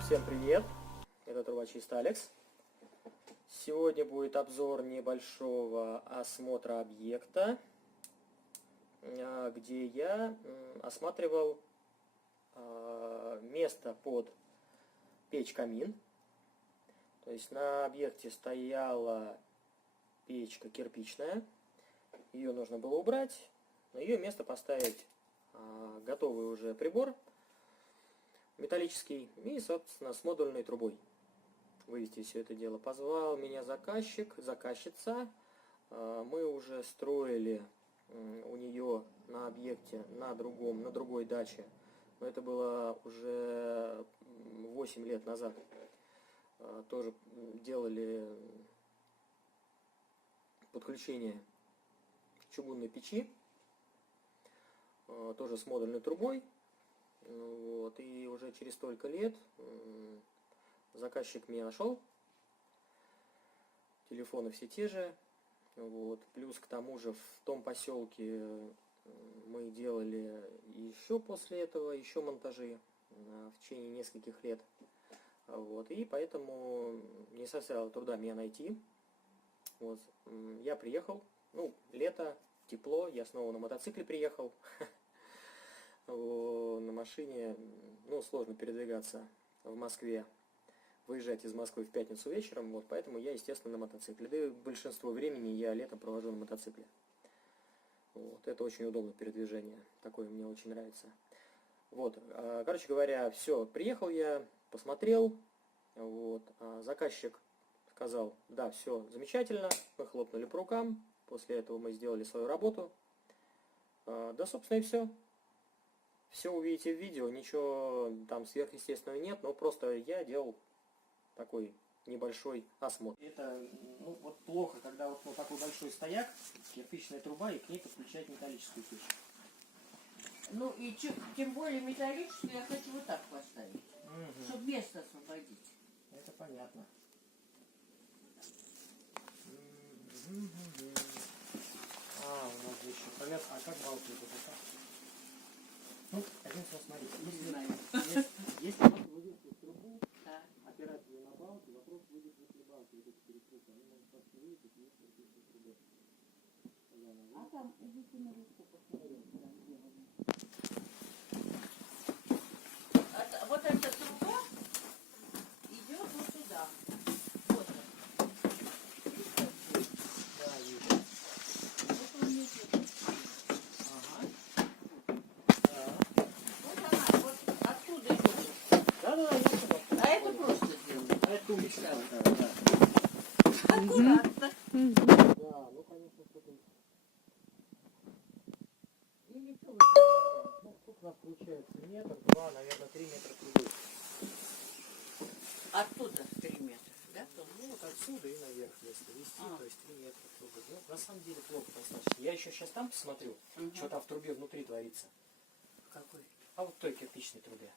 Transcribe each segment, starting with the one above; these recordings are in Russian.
Всем привет! Это трубочист Алекс. Сегодня будет обзор небольшого осмотра объекта, где я осматривал место под печь-камин. То есть на объекте стояла печка кирпичная, ее нужно было убрать, на ее место поставить готовый уже прибор металлический и, собственно, с модульной трубой вывести все это дело. Позвал меня заказчица. Мы уже строили у нее на объекте, на другой даче. Но это было уже 8 лет назад. Тоже делали подключение чугунной печи, тоже с модульной трубой. Вот, и уже через столько лет заказчик меня нашел, телефоны все те же, вот, плюс к тому же в том поселке мы делали еще после этого, еще монтажи в течение нескольких лет, вот, и поэтому не составило труда меня найти. Вот, я приехал, лето, тепло, я снова на мотоцикле приехал. На машине, сложно передвигаться в Москве, выезжать из Москвы в пятницу вечером, вот, поэтому я, естественно, на мотоцикле. Да и большинство времени я летом провожу на мотоцикле. Вот, это очень удобное передвижение, такое мне очень нравится. Вот, короче говоря, все, приехал я, посмотрел, вот, заказчик сказал, да, все замечательно, мы хлопнули по рукам, после этого мы сделали свою работу, да, собственно, и все. Все увидите в видео, ничего там сверхъестественного нет, но просто я делал такой небольшой осмотр. Это, вот плохо, когда вот такой большой стояк, кирпичная труба, и к ней подключать металлическую печь. Ну и тем более металлическую я хочу вот так поставить, чтобы место освободить. Это понятно. У нас здесь еще полет. А как балки это? Один раз смотрите, если вы выведете трубу, да, опирать ее на балки, вопрос выйдет, если балки вот эти перекрыты, они могут просто выйти и кирпичной трубы. А там идите на руку посмотрите. Вот эта труба идет вот сюда. Вот она. Да, вижу. Вот он идет. Ага. Вот она, вот оттуда идет. Да, я А это просто сделано. А это уличная такая, да. Аккуратно. Да, конечно, что-то... Или что? Сколько у нас получается? Метр, два, наверное, 3 метра трубы. Оттуда 3 метра, да? Вот отсюда и наверх, если вести, то есть 3 метра трубы. На самом деле плохо достаточно. Я еще сейчас там посмотрю, что там в трубе внутри творится. Какой? А вот в той кирпичной трубе.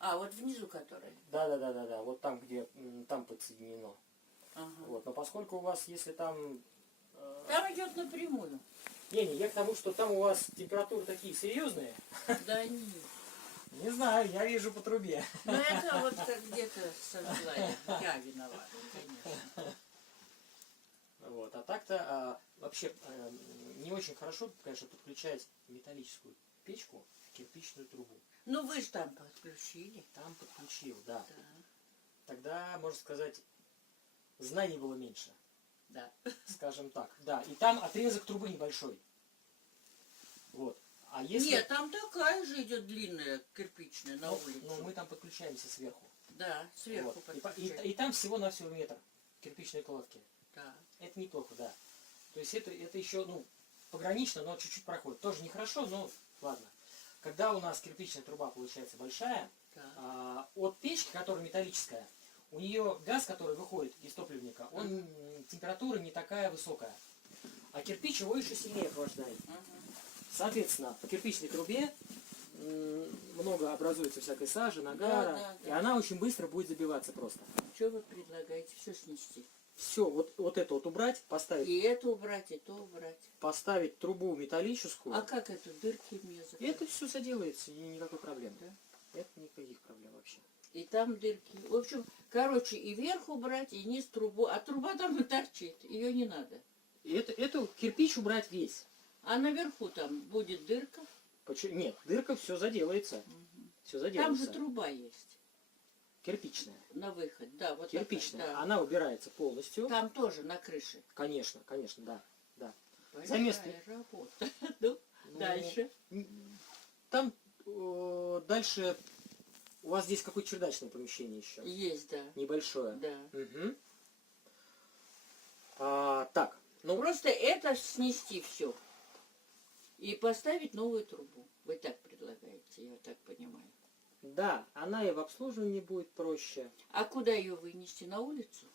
А, вот внизу которая? Да. Вот там, где там подсоединено. Ага. Вот. Но поскольку у вас, если там... Там идет напрямую. Я к тому, что там у вас температуры такие серьезные. Да нет. Не знаю, я вижу по трубе. Ну это вот как где-то сознание. Я виновата, конечно. Вот. А так-то вообще не очень хорошо, конечно, подключать металлическую печку в кирпичную трубу. Ну вы же там подключили. Там подключил, да. Да. Тогда, можно сказать, знаний было меньше. Да. Скажем так. Да, и там отрезок трубы небольшой. Вот. А если... Нет, там такая же идет длинная кирпичная на улицу. Но мы там подключаемся сверху. Да, сверху Вот. подключаем. И там всего-навсего метр кирпичной кладки. Да. Это неплохо, да. То есть это еще, погранично, но чуть-чуть проходит. Тоже нехорошо, но ладно. Когда у нас кирпичная труба получается большая, Да. от печки, которая металлическая, у нее газ, который выходит из топливника, температура не такая высокая. А кирпич его еще сильнее охлаждает. Соответственно, по кирпичной трубе много образуется всякой сажи, нагара, Да. и она очень быстро будет забиваться просто. Что вы предлагаете? Все снести? Все, вот это вот убрать, поставить. И это убрать, и то убрать. Поставить трубу металлическую. А как это? Дырки мне закрыть? Это все заделается, и никакой проблемы. Да? Это никаких проблем вообще. И там дырки. В общем, короче, и вверх убрать, и низ трубу. А труба там и торчит, ее не надо. Это кирпич убрать весь. А наверху там будет дырка. Почему? Нет, дырка все заделается. Все Там заделается. же труба есть Кирпичная. на выход. Да, вот Кирпичная. такая, да. Она убирается полностью. Там тоже на крыше. Конечно, конечно, да. Да. Большая место. работа. Ну, Ну, дальше. Там дальше у вас здесь какое чердачное помещение еще? Есть, да. Небольшое. Да. Угу. Так, ну Просто это снести все. И поставить новую трубу. Вы так предлагаете, я так понимаю. да, она и в обслуживании будет проще. А куда ее вынести? На улицу?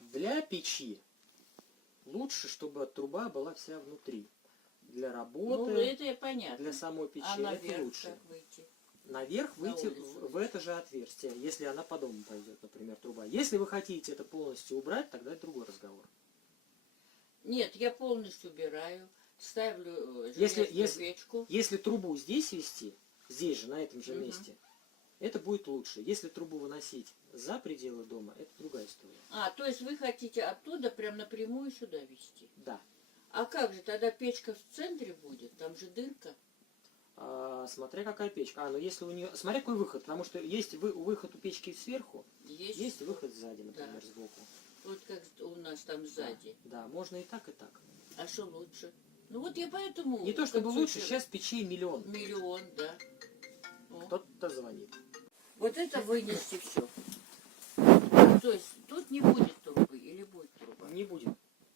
Для печи лучше, чтобы труба была вся внутри. Для работы, Ну, это и понятно. для самой печи А это наверх лучше. как выйти? Наверх На выйти улицу. в это же отверстие, если она по дому пойдет, например, труба. Если вы хотите это полностью убрать, тогда это другой разговор. Нет, я полностью убираю, ставлю Если- железную печку. Если трубу здесь вести, здесь же, на этом же Мгм. месте, это будет лучше. Если трубу выносить за пределы дома, это другая история. А, то есть вы хотите оттуда прям напрямую сюда вести? Да. А как же, тогда печка в центре будет? Там же дырка. Смотря какая печка. Ну если у нее... Смотря какой выход, потому что есть выход у печки сверху, есть выход сзади, например, Да. сбоку. Вот как у нас там сзади. Да, можно и так, и так. А что лучше? Ну вот я поэтому... Не то чтобы лучше, консультирую. сейчас печей миллион. Миллион, да. О. Кто-то звонит. Вот это вынести все. То есть тут не будет трубы или будет труба? Не будет.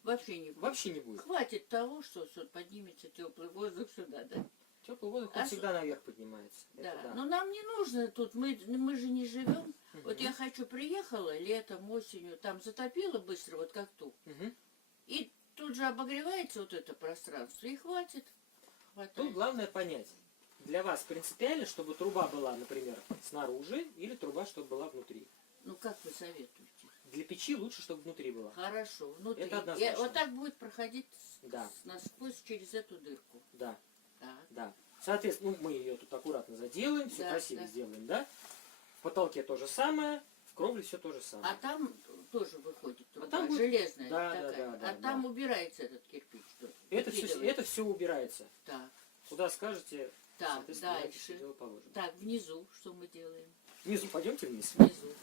Вообще не будет. Вообще не будет. Хватит того, что поднимется теплый воздух сюда, да? Теплый воздух А всегда наверх поднимается. Да. Это да. Но нам не нужно тут, мы же не живем. Мгм. Вот я хочу, приехала летом, осенью, там затопила быстро, вот как тут. Мгм. И тут же обогревается вот это пространство, и хватит. Тут Хватает. главное понять. Для вас принципиально, чтобы труба была, например, снаружи, или труба, чтобы была внутри. Ну как вы советуете? Для печи лучше, чтобы внутри была. Хорошо, внутри. Это однозначно. Вот так будет проходить Да. насквозь через эту дырку. Да, Так. да. Соответственно, мы ее тут аккуратно заделаем, все Да, красиво да. сделаем, да? В потолке то же самое, в кровле все то же самое. А там тоже выходит труба, там будет- железная Да, да, такая. да, да, а да. там убирается этот кирпич. Что? Это Выкидывается. все убирается. Так, Куда скажете, так, соответственно, давайте дальше. всё дело положим. Так, внизу что мы делаем? Внизу пойдемте вниз. Внизу.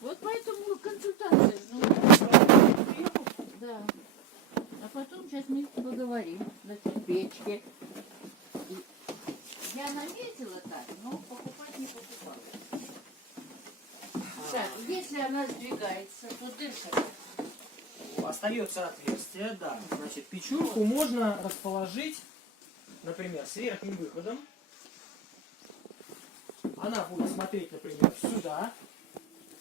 Вот поэтому консультация. Ну, да. А потом сейчас мы поговорим. Значит, печки. И я наметила так, но покупать не покупала. Так, если она сдвигается, то дырка. Остается отверстие, да. Значит, печурку можно расположить, например, с верхним выходом. Она будет смотреть, например, сюда,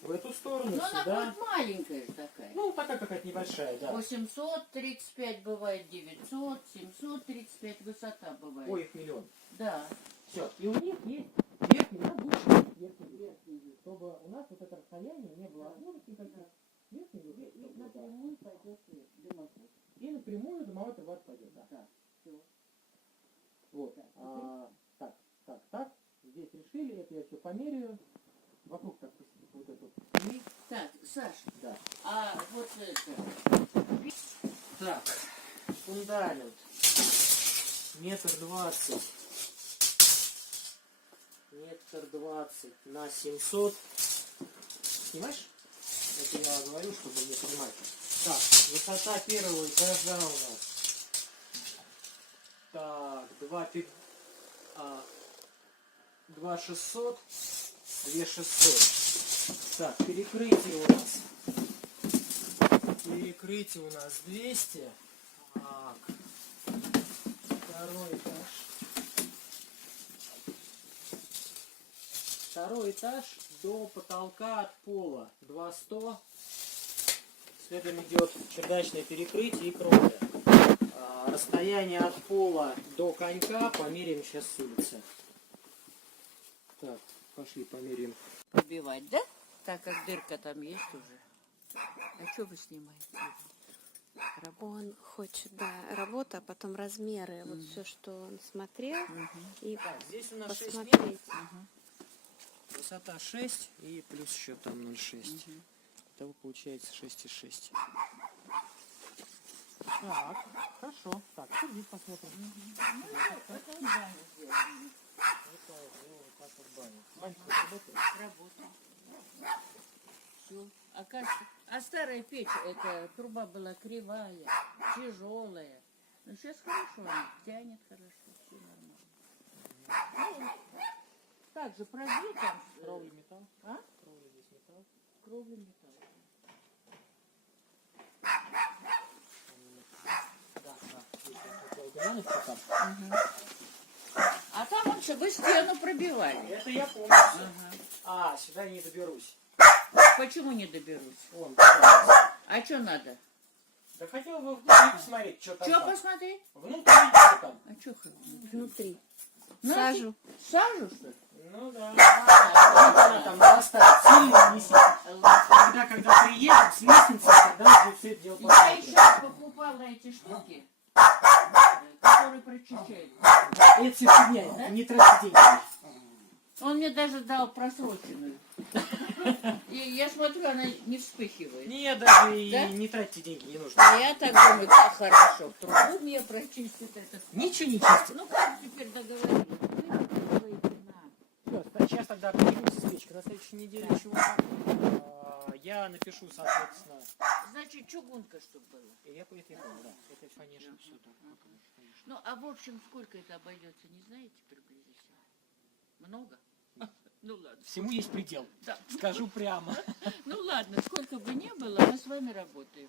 в эту сторону, Но она сюда. будет маленькая такая. Ну, такая какая-то небольшая, да. 835 бывает, 900, 735 высота бывает. Ой, их миллион. Да. Все. И у них есть верхний, нам лучше верхний вид, чтобы у нас вот это расстояние не было отводов никаких. Верхний выход, И чтобы был, да. напрямую пойдет дымоход. И напрямую дымовая труба пойдет, да. Да, все. Вот. Так. Здесь решили, это я все померяю. Вокруг так вот это. И, Так, Саш, да. а вот это... Так, фундамент. 1,20 м. 1,20 м на 700. Снимаешь? Это я говорю, чтобы не понимать. Так, высота первого этажа у нас. Так, 2,600. 2,600. Так, перекрытие у нас. Перекрытие у нас 200. Так. Второй этаж. Второй этаж до потолка от пола 2,100. Следом идет чердачное перекрытие и кровля. Расстояние от пола до конька померяем сейчас с улицы. Так, пошли померяем. Пробивать, да? Так как дырка там есть уже. А что вы снимаете? Он хочет, да, работа, а потом размеры, вот все, что он смотрел, и Так, здесь у нас 6 посмотреть. метров. Высота 6 и плюс еще там 0,6. Итого получается 6,6. Так, хорошо. Так, что здесь посмотрим? Это он баню сделал. Вот так вот баня. Банька работает? Работа. Все. А старая печь, эта труба была кривая, тяжелая. Но сейчас хорошо, она тянет хорошо, все нормально. Ну, так же пробил там. Кровля металл? А? Кровля здесь металл. Кровля металл. Да, здесь вот глянуть пока. А там лучше бы стену пробивали. Это я помню. Ага. А, сюда я не доберусь. Почему не доберусь? Вон. А что надо? Да хотел бы внутри посмотреть, что там. Что там. посмотреть? Внутри что там. А что Внутри. Ну, Сажу. Сажу, что ли? Ну да. Она там нарастает сильно вниз. Когда приедем с лестницы, тогда уже все это дело Я посмотрим. еще покупала эти штуки, которые прочищают. Это все фигня, не тратите деньги. Он мне даже дал просроченную. И я смотрю, она не вспыхивает. Не, даже Да? и не тратьте деньги, не нужно. А я так думаю, как хорошо. Трубу мне прочистит это. Ничего не чистит. Ну как теперь договорились? Вы говорите, на. Все, сейчас тогда определимся с печкой. На следующей неделе чувака. Я напишу, соответственно. Значит, чугунка, чтобы была. Это я понял, да. Это, конечно, все так. Конечно. Ну, а в общем, сколько это обойдется, не знаете приблизительно? Много? Ну ладно. Всему есть предел. Да. Скажу прямо. Ну ладно, сколько бы ни было, мы с вами работаем.